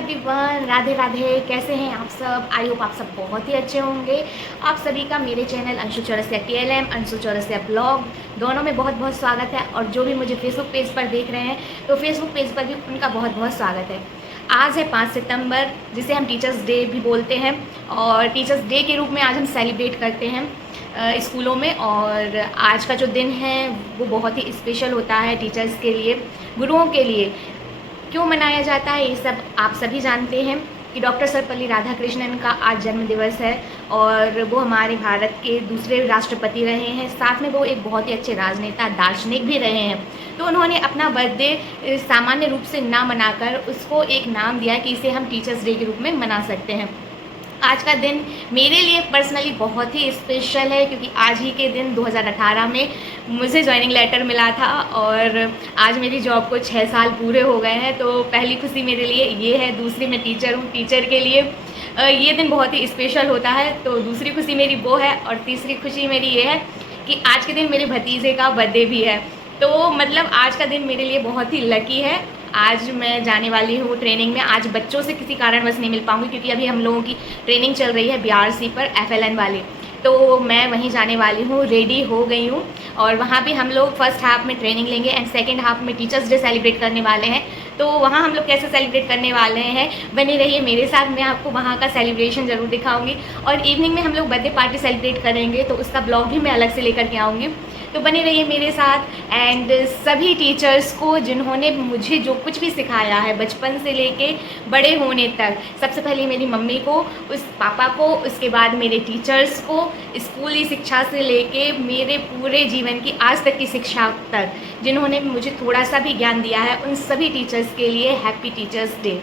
Everyone, Radhe Radhe. कैसे हैं आप सब? आई होप आप सब बहुत ही अच्छे होंगे। आप सभी का मेरे channel Anshu Chaurasia TLM, Anshu Chaurasia blog दोनों में बहुत बहुत स्वागत है। और जो भी मुझे फेसबुक पेज पर देख रहे हैं तो फेसबुक पेज पर भी उनका बहुत बहुत स्वागत है। आज है 5 सितंबर, जिसे हम टीचर्स डे भी बोलते हैं। और टीचर्स डे के रूप में आज हम सेलिब्रेट करते हैं स्कूलों में। और आज का जो दिन है वो बहुत ही स्पेशल होता है टीचर्स के लिए, गुरुओं के लिए। क्यों मनाया जाता है ये सब आप सभी जानते हैं कि डॉक्टर सर्वपल्ली राधाकृष्णन का आज जन्म दिवस है। और वो हमारे भारत के दूसरे राष्ट्रपति रहे हैं, साथ में वो एक बहुत ही अच्छे राजनेता, दार्शनिक भी रहे हैं। तो उन्होंने अपना बर्थडे सामान्य रूप से ना मनाकर उसको एक नाम दिया कि इसे हम टीचर्स डे के रूप में मना सकते हैं। आज का दिन मेरे लिए पर्सनली बहुत ही स्पेशल है, क्योंकि आज ही के दिन 2018 में मुझे ज्वाइनिंग लेटर मिला था और आज मेरी जॉब को 6 साल पूरे हो गए हैं। तो पहली खुशी मेरे लिए ये है। दूसरी, मैं टीचर हूँ, टीचर के लिए ये दिन बहुत ही स्पेशल होता है। तो दूसरी खुशी मेरी वो है। और तीसरी खुशी मेरी ये है कि आज के दिन मेरे भतीजे का बर्थडे भी है। तो मतलब आज का दिन मेरे लिए बहुत ही लकी है। आज मैं जाने वाली हूँ ट्रेनिंग में। आज बच्चों से किसी कारणवश नहीं मिल पाऊँगी, क्योंकि अभी हम लोगों की ट्रेनिंग चल रही है BRC पर, FLN वाली। तो मैं वहीं जाने वाली हूँ, रेडी हो गई हूँ। और वहाँ भी हम लोग फर्स्ट हाफ में ट्रेनिंग लेंगे एंड सेकंड हाफ में टीचर्स डे सेलिब्रेट करने वाले हैं। तो वहाँ हम लोग कैसे सेलिब्रेट करने वाले हैं, बने रहिए मेरे साथ, मैं आपको वहाँ का सेलिब्रेशन ज़रूर दिखाऊंगी। और इवनिंग में हम लोग बर्थडे पार्टी सेलिब्रेट करेंगे, तो उसका ब्लॉग भी मैं अलग से लेकर के आऊँगी। तो बने रहिए मेरे साथ। एंड सभी टीचर्स को जिन्होंने मुझे जो कुछ भी सिखाया है बचपन से लेके बड़े होने तक, सबसे पहले मेरी मम्मी को, उस पापा को, उसके बाद मेरे टीचर्स को, स्कूली शिक्षा से लेके मेरे पूरे जीवन की आज तक की शिक्षा तक जिन्होंने मुझे थोड़ा सा भी ज्ञान दिया है, उन सभी टीचर्स के लिए हैप्पी टीचर्स डे।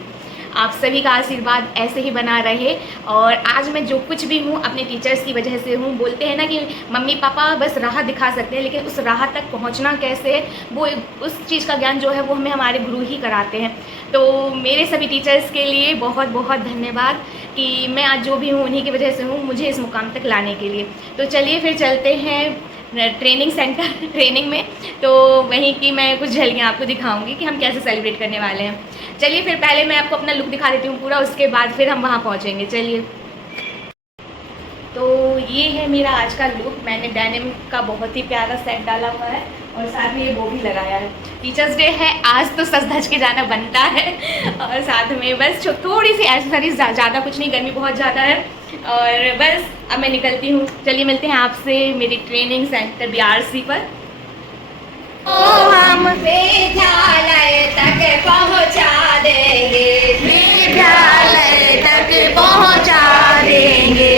आप सभी का आशीर्वाद ऐसे ही बना रहे। और आज मैं जो कुछ भी हूँ अपने टीचर्स की वजह से हूँ। बोलते हैं ना कि मम्मी पापा बस राह दिखा सकते हैं, लेकिन उस राह तक पहुँचना कैसे है, वो उस चीज़ का ज्ञान जो है वो हमें हमारे गुरु ही कराते हैं। तो मेरे सभी टीचर्स के लिए बहुत बहुत धन्यवाद कि मैं आज जो भी हूँ उन्हीं की वजह से हूँ, मुझे इस मुकाम तक लाने के लिए। तो चलिए फिर चलते हैं ट्रेनिंग सेंटर, ट्रेनिंग में। तो वहीं की मैं कुछ झलकियाँ आपको दिखाऊंगी कि हम कैसे सेलिब्रेट करने वाले हैं। चलिए फिर पहले मैं आपको अपना लुक दिखा देती हूँ पूरा, उसके बाद फिर हम वहाँ पहुँचेंगे। चलिए, तो ये है मेरा आज का लुक। मैंने डेनिम का बहुत ही प्यारा सेट डाला हुआ है और साथ में ये वो भी लगाया है। टीचर्स डे है आज, तो सज धज के जाना बनता है। और साथ में बस थोड़ी सी एक्सेसरीज, ज़्यादा कुछ नहीं, गर्मी बहुत ज़्यादा है। और बस अब मैं निकलती हूँ। चलिए मिलते हैं आपसे मेरी ट्रेनिंग सेंटर BRC पर। हम विद्यालय तक पहुँचा देंगे, विद्यालय तक पहुँचा देंगे।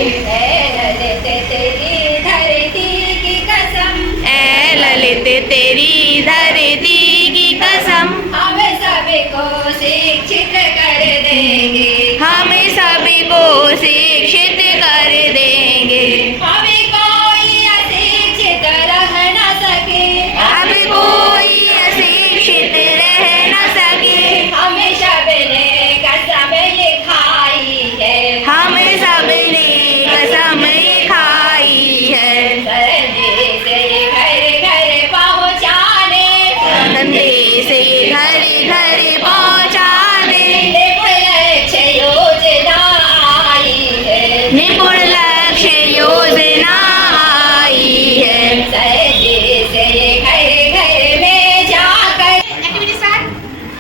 ललित तेरी धरती की कसम, ऐ ललित तेरी धरती की कसम, हम सभी को शिक्षित कर देंगे, हम सभी को शिक्षित कर देंगे। हमें कोई अशिक्षित रह न सके, अब कोई अशिक्षित रह न सके। हमें सबने कसम लिखाई है, हम सबने कसम खाई है। संदेश घर घर पहुँचाने, संदेश घर घर पहुँचाने, निपुण लक्ष्य योजना आई है, निपुण लक्ष्य योजना आई है। संदेश घर घर में जाकर। Activity start.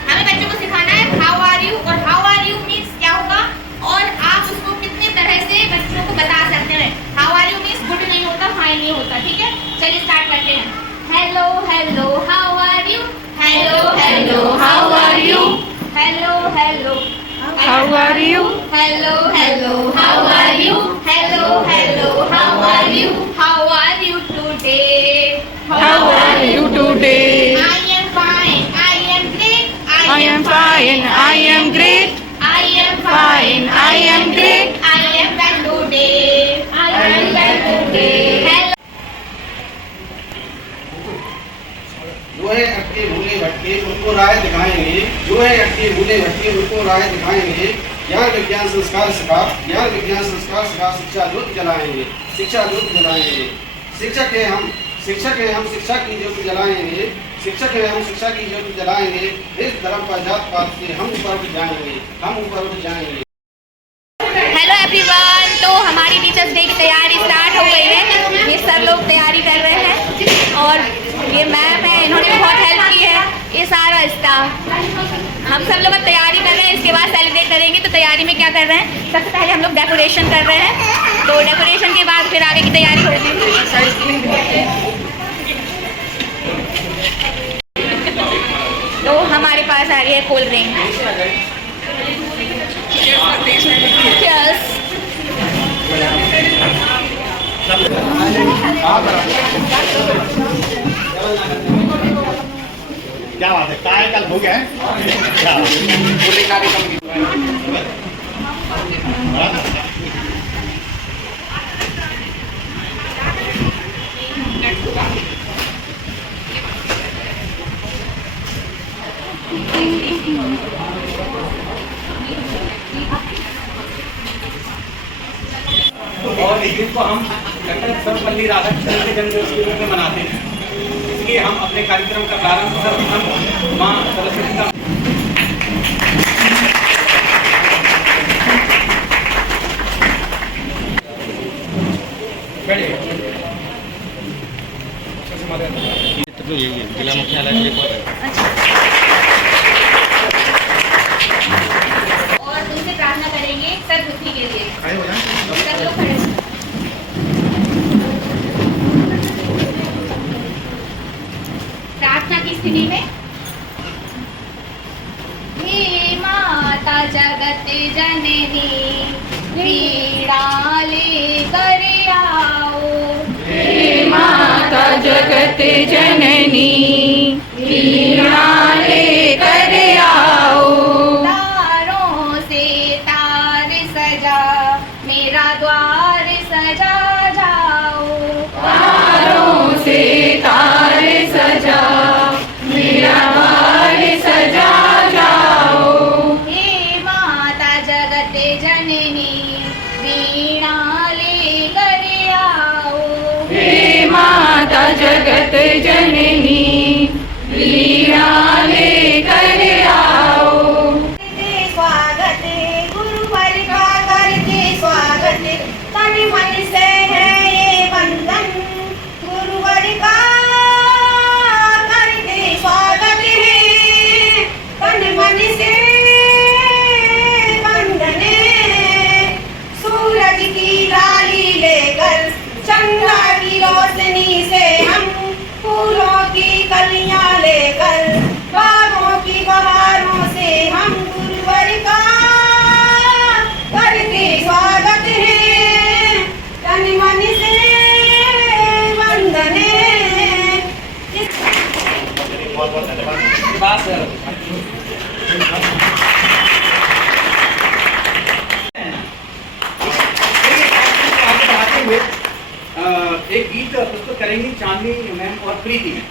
हमें बच्चों को सिखाना है हाउ आर यू, और हाउ आर यू मीन्स क्या होगा और आप उसको कितने तरह से बच्चों को बता सकते हैं। How are you means good नहीं होता, फाइन नहीं होता, ठीक है। चलिए स्टार्ट करते हैं। Hello hello how are you, hello hello how are you, hello hello how are you, hello hello how are you, hello hello how are you, how are you today, How are you today? I am fine, I am great, I am fine, I am great, I am fine, I am great. I am well today, I am well today. Hello. जो है अटके भूले भटके उनको राह दिखाएंगे, जो है अटके भूले भटके उनको राह दिखाएंगे। ज्ञान विज्ञान संस्कार सिखा, ज्ञान विज्ञान संस्कार सिखा, शिक्षा ज्योति जलाएंगे, शिक्षा ज्योति जलाएंगे। शिक्षक है हम, शिक्षा की ज्योति जलाएंगे। शिक्षक एवं शिक्षा की ज्योति जलाएंगे, इस धर्म पर जात पात से हम ऊपर उठ जाएंगे, हम ऊपर उठ जाएंगे। हेलो एवरीवन, तो हमारी टीचर्स डे की तैयारी स्टार्ट हो गई है। ये सब लोग तैयारी कर रहे हैं और ये मैम है, इन्होंने बहुत हेल्प की है। ये सारा स्टाफ हम सब लोग अब तैयारी कर रहे हैं, इसके बाद सेलिब्रेट करेंगे। तो तैयारी में क्या कर रहे हैं, सबसे पहले हम लोग डेकोरेशन कर रहे हैं, तो डेकोरेशन के बाद फिर आगे की तैयारी होगी। तो हमारे पास आ रही है कोल्ड ड्रिंक। क्या बात है, काय कल हो गया है क्या? और इस दिन को हम सर्वपल्ली राधाकृष्णन के जन्मदिवस के रूप में मनाते हैं। इसलिए हम अपने कार्यक्रम का प्रारंभ सर्वप्रथम माँ सरस्वती का तो यही है जिला मुख्यालय के और उनसे प्रार्थना करेंगे सद्बुद्धि के लिए। सब लोग खड़े हो। प्रार्थना की स्थिति में हे माता जगत जननी पीड़ा लेकर आओ, हे माता जगत जननी पीड़ा लेकर आओ। तारों से तार सजा मेरा द्वार सजा जाओ, तारों से तार सजा मेरा द्वार सजा जाओ। हे माता जगत जननी वीणा लेकर आओ, हे माता जगत जननी वीणा लेकर आओ। स्वागत गुरुवर का करके स्वागत, तन मन से है ये वंदन। गुरुवर का करके स्वागत है, तन मन से वंदन है। सूरज की लाली लेकर चंद्रा की रोशनी से हम फूलों की कलियां लेकर बागों की बहारों से हम गुरुवर का करके स्वागत है, तन मन से वंदन है। बहुत बहुत धन्यवाद। एक गीत प्रस्तुत करेंगी चांदनी मैम और प्रीति मैम।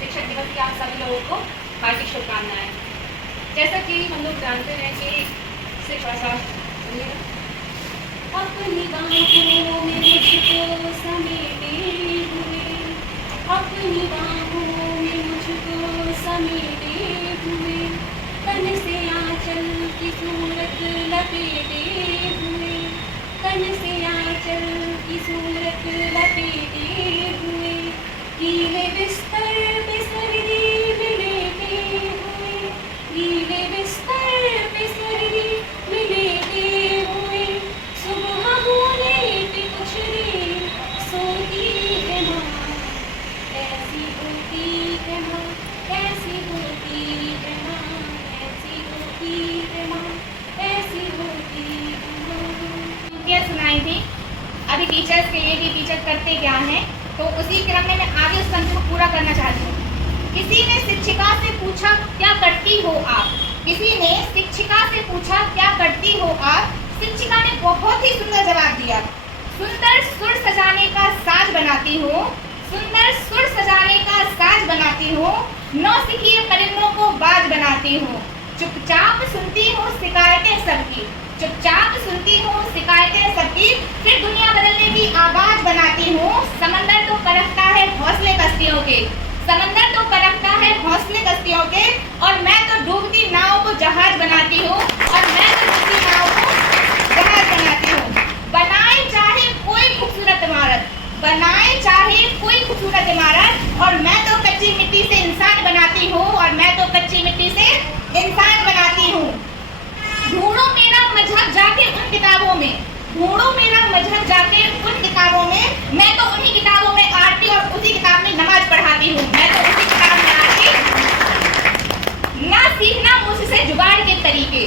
शिक्षक दिवस की आप सभी लोगों को हार्दिक शुभकामनाएं। जैसा कि हम लोग जानते हैं कि शिक्षा अपनी बाहों में मुझको समेटे हुए, अपनी बाहों में मुझको समेटे हुए, तन से आंचल की सूरत लपेटे हुए, तन से आंचल की सूरत लपेटे हुए, गीले बिस्तर पे सर्दी में लेटे हुए, गीले बिस्तर पे सर्दी में लेटे हुए, सुबह होने पे कुछ देर सोती है माँ, ऐसी होती है माँ, ऐसी होती है माँ, ऐसी होती है माँ, ऐसी होती है माँ। क्या सुनाई थी। अभी टीचर्स के लिए भी टीचर करते क्या हैं, तो उसी क्रम में मैं आगे उस तंत्र को पूरा करना चाहती हूँ। किसी ने शिक्षिका से पूछा क्या करती हो आप, किसी ने शिक्षिका से पूछा क्या करती हो आप, शिक्षिका ने बहुत ही सुंदर जवाब दिया, सुंदर सुर सजाने का साज बनाती हूँ, सुंदर सुर सजाने का साज बनाती हूँ, नौसिखिए परिंदों को बाज बनाती हूँ, चुपचाप सुनती हूँ शिकायतें सबकी, चुपचाप सुनती हूँ शिकायतें सबकी, फिर दुनिया बदलने की आवाज बनाती हूँ। समंदर तो परखता है हौसले कश्तियों के, समंदर तो परखता है हौसले कश्तियों के, और मैं तो डूबती नाव को जहाज बनाती हूँ, और मैं तो डूबती नाव को जहाज बनाती हूँ। बनाए चाहे कोई खूबसूरत इमारत, बनाए चाहे कोई खूबसूरत इमारत, और मैं तो कच्ची मिट्टी से इंसान बनाती हूँ, और मैं तो कच्ची मिट्टी से इंसान बनाती हूँ। ढूंढो मेरा मजहब जाके उन किताबों में, ढूंढो मेरा मजहब जाके उन किताबों में, मैं तो उन्हीं किताबों में आरती और उसी किताब में नमाज पढ़ाती हूँ, मैं तो उसी किताब में आरती। ना सीखना मुझसे जुगाड़ के तरीके,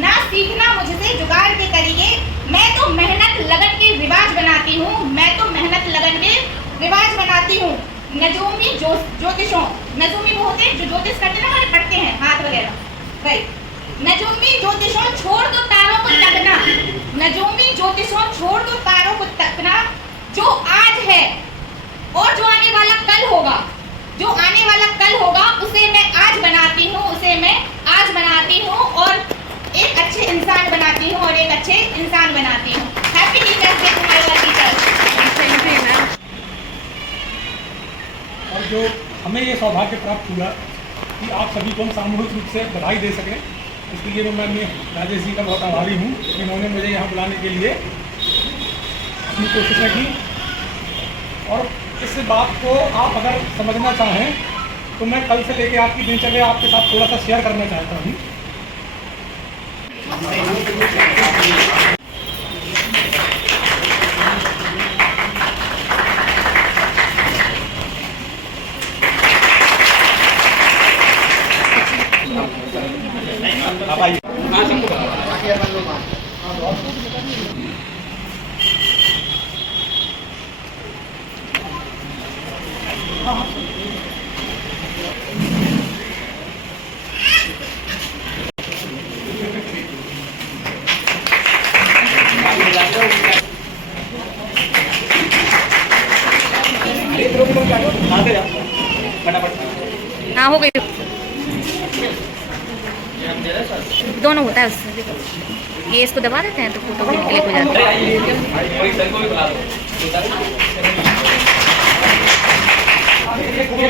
ना सीखना मुझसे जुगाड़ के तरीके, मैं तो मेहनत लगन के रिवाज बनाती हूँ, मैं तो मेहनत लगन के रिवाज बनाती हूँ। नजूमी ज्योतिषों, नजूमी वो होते हैं जो ज्योतिष करते हैं ना, हमारे पढ़ते हैं हाथ वगैरह, राइट। नजूमी ज्योतिषों छोड़ दो तारों को तकना, नजूमी ज्योतिषों छोड़ दो तारों को तकना, जो आज है और जो आने वाला कल होगा, जो आने वाला कल होगा उसे मैं आज बनाती हूँ, उसे मैं आज बनाती हूँ, और एक अच्छे इंसान बनाती हूँ, और एक अच्छे इंसान बनाती हूँ। Happy teachers day to my all teachers. और जो हमें ये सौभाग्य प्राप्त हुआ कि आप सभी को हम सामूहिक रूप से बधाई दे सकें, इसके लिए मैं राजेश जी का बहुत आभारी हूँ। इन्होंने मुझे यहाँ बुलाने के लिए अपनी कोशिशें की, और इस बात को आप अगर समझना चाहें तो मैं कल से लेकर आपकी दिनचर्या आपके साथ थोड़ा सा शेयर करना चाहता हूँ। हाँ हो गई, दोनों होता है उससे। देखो ये इसको दबा देते हैं तो फोटो भी क्लिक हो जाता है।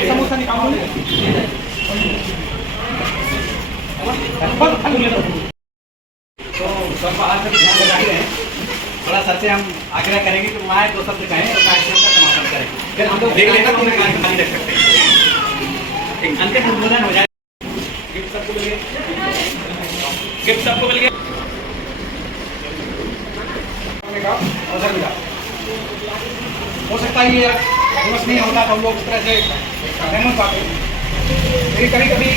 समोसा निकालो। तो सब बाहर से ध्यान लगा रहे हैं, थोड़ा सर से हम आग्रह करेंगे कि वहाँ 2 शब्द कहें और कार्यक्रम का समापन करें। फिर हम लोग देख लेते हैं, उन्हें कार्यक्रम नहीं रख सकते। एक अंतिम उद्बोधन हो जाए। गिफ्ट सबको मिल गया, गिफ्ट सबको मिल गया, अवसर मिला। हो सकता है ये दिवस नहीं होता तो हम लोग इस तरह से सहमत पाते, लेकिन कभी कभी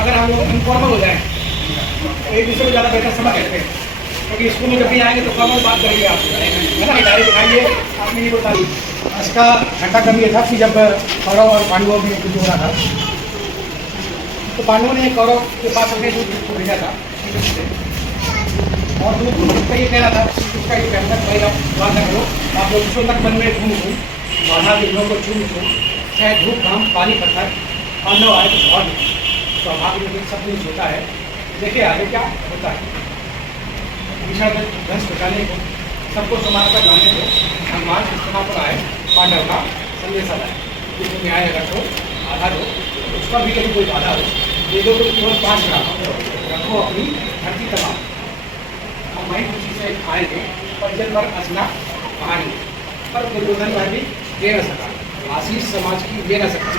अगर हम लोग इनफॉर्मल हो जाएं तो एक दूसरे को ज़्यादा बेहतर समझ सकते हैं, क्योंकि स्कूल में जब भी आएंगे तो फॉर्मल बात करेंगे आप, है ना, डायरी दिखाइए, आपने ये बताइए। इसका घटनाक्रम ये था कि जब कौरव और पांडवों में युद्ध हो रहा था तो पांडवों ने कौरव के पास अपने दूध को भेजा था, और दूध का ये कहना था, उसका ये कहना था भाई आप वादा करो, आप लोग विश्व तक मन में घूम घूम बाधा विघ्नों को चूम चूम, चाहे धूप घाम पानी पत्थर पांडव आए तो बहुत स्वाभाविक में सब कुछ होता है, देखिए आगे क्या होता है। भीषण ध्वंस बचाने को, सबको समाज पर लाने को हनुमान इस्तेमाल पर आए, पांडव का संदेश आता है, जिसको न्याय अगर हो आधार हो, उस पर भी कभी कोई बाधा हो, ये दो तो केवल 5 रखो अपनी धरती तमाम, हम वहीं खुशी से आएंगे, पंजन पर असना कहानी पर दुर्योधन वह भी दे न सका, आशीष समाज की ले न सका,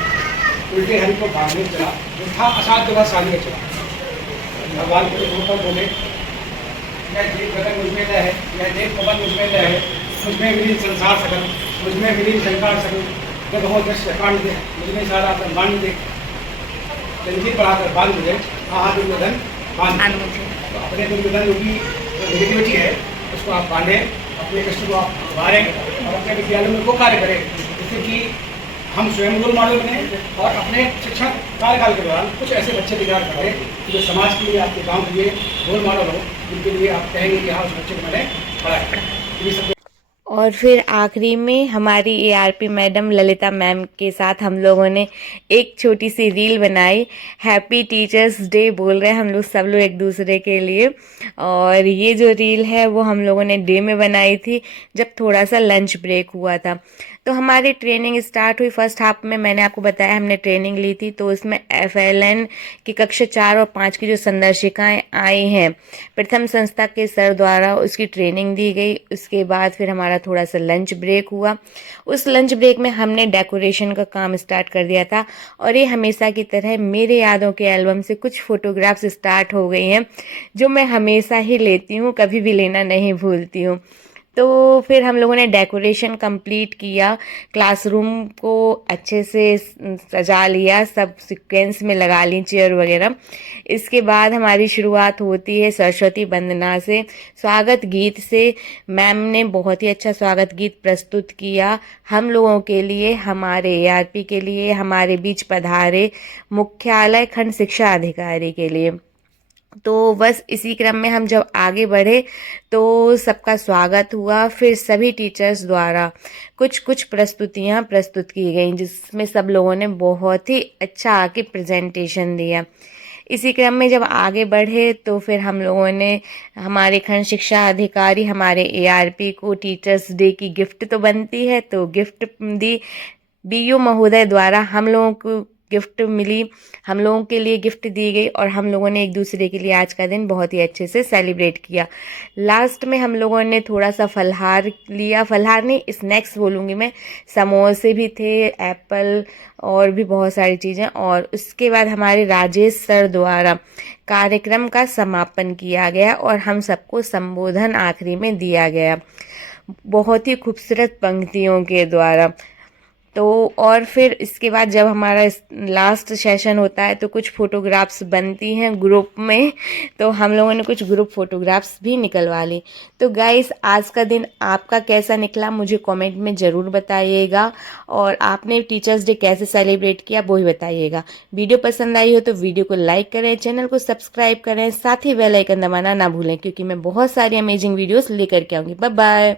उल्टे हरि को बांधने चला, जो था असाध्य वह साधने चला। भगवान को तो बोले, यह देव गगन मुझमें है, यह देव पवन मुझमें है, मुझमें विलीन संसार सकल, मुझमें विलीन संसार सकल, जब हो दृश्य कांड दे, मुझमें सारा ब्रह्मांड दे, जंजीर बढ़ाकर बांध मुझे, हाँ दुर्योधन बांध मुझे। तो अपने दुर्योधन की नेगेटिविटी है उसको आप बांधें, अपने कष्ट को आप उभारें और अपने विद्यालय में वो कार्य करें, जिससे कि हम स्वयं रोल मॉडल बने और अपने शिक्षण कार्यकाल के दौरान कुछ ऐसे बच्चे तैयार करें जो समाज के लिए, आपके गांव के लिए रोल मॉडल हो, जिनके लिए आप कहेंगे कि हाँ उस बच्चे को मैंने पढ़ा है। और फिर आखिरी में हमारी एआरपी मैडम ललिता मैम के साथ हम लोगों ने एक छोटी सी रील बनाई। हैप्पी टीचर्स डे बोल रहे हैं हम लोग सब लोग एक दूसरे के लिए। और ये जो रील है वो हम लोगों ने डे में बनाई थी जब थोड़ा सा लंच ब्रेक हुआ था। तो हमारी ट्रेनिंग स्टार्ट हुई। फर्स्ट हाफ में मैंने आपको बताया हमने ट्रेनिंग ली थी, तो उसमें FLN की कक्षा 4 और 5 की जो संदर्शिकाएं आई हैं प्रथम संस्था के सर द्वारा उसकी ट्रेनिंग दी गई। उसके बाद फिर हमारा थोड़ा सा लंच ब्रेक हुआ। उस लंच ब्रेक में हमने डेकोरेशन का काम स्टार्ट कर दिया था। और ये हमेशा की तरह मेरे यादों के एल्बम से कुछ फोटोग्राफ्स स्टार्ट हो गई हैं जो मैं हमेशा ही लेती हूँ, कभी भी लेना नहीं भूलती हूँ। तो फिर हम लोगों ने डेकोरेशन कंप्लीट किया, क्लासरूम को अच्छे से सजा लिया, सब सीक्वेंस में लगा ली चेयर वगैरह। इसके बाद हमारी शुरुआत होती है सरस्वती वंदना से, स्वागत गीत से। मैम ने बहुत ही अच्छा स्वागत गीत प्रस्तुत किया हम लोगों के लिए, हमारे ARP के लिए, हमारे बीच पधारे मुख्यालय खंड शिक्षा अधिकारी के लिए। तो बस इसी क्रम में हम जब आगे बढ़े तो सबका स्वागत हुआ। फिर सभी टीचर्स द्वारा कुछ कुछ प्रस्तुतियाँ प्रस्तुत की गई जिसमें सब लोगों ने बहुत ही अच्छा आके प्रेजेंटेशन दिया। इसी क्रम में जब आगे बढ़े तो फिर हम लोगों ने हमारे खंड शिक्षा अधिकारी हमारे ARP को टीचर्स डे की गिफ्ट तो बनती है तो गिफ्ट दी। BU महोदय द्वारा हम लोगों को गिफ्ट मिली, हम लोगों के लिए गिफ्ट दी गई और हम लोगों ने एक दूसरे के लिए आज का दिन बहुत ही अच्छे से सेलिब्रेट किया। लास्ट में हम लोगों ने थोड़ा सा फलहार लिया, फलहार नहीं स्नैक्स बोलूँगी मैं, समोसे भी थे, एप्पल और भी बहुत सारी चीज़ें। और उसके बाद हमारे राजेश सर द्वारा कार्यक्रम का समापन किया गया और हम सबको संबोधन आखिरी में दिया गया बहुत ही खूबसूरत पंक्तियों के द्वारा। तो और फिर इसके बाद जब हमारा लास्ट सेशन होता है तो कुछ फ़ोटोग्राफ्स बनती हैं ग्रुप में, तो हम लोगों ने कुछ ग्रुप फ़ोटोग्राफ्स भी निकलवा ली। तो गाइस आज का दिन आपका कैसा निकला मुझे कमेंट में ज़रूर बताइएगा, और आपने टीचर्स डे कैसे सेलिब्रेट किया वो भी बताइएगा। वीडियो पसंद आई हो तो वीडियो को लाइक करें, चैनल को सब्सक्राइब करें, साथ ही बेल आइकन दबाना ना भूलें क्योंकि मैं बहुत सारी अमेजिंग वीडियोज़ लेकर के आऊँगी। Bye bye.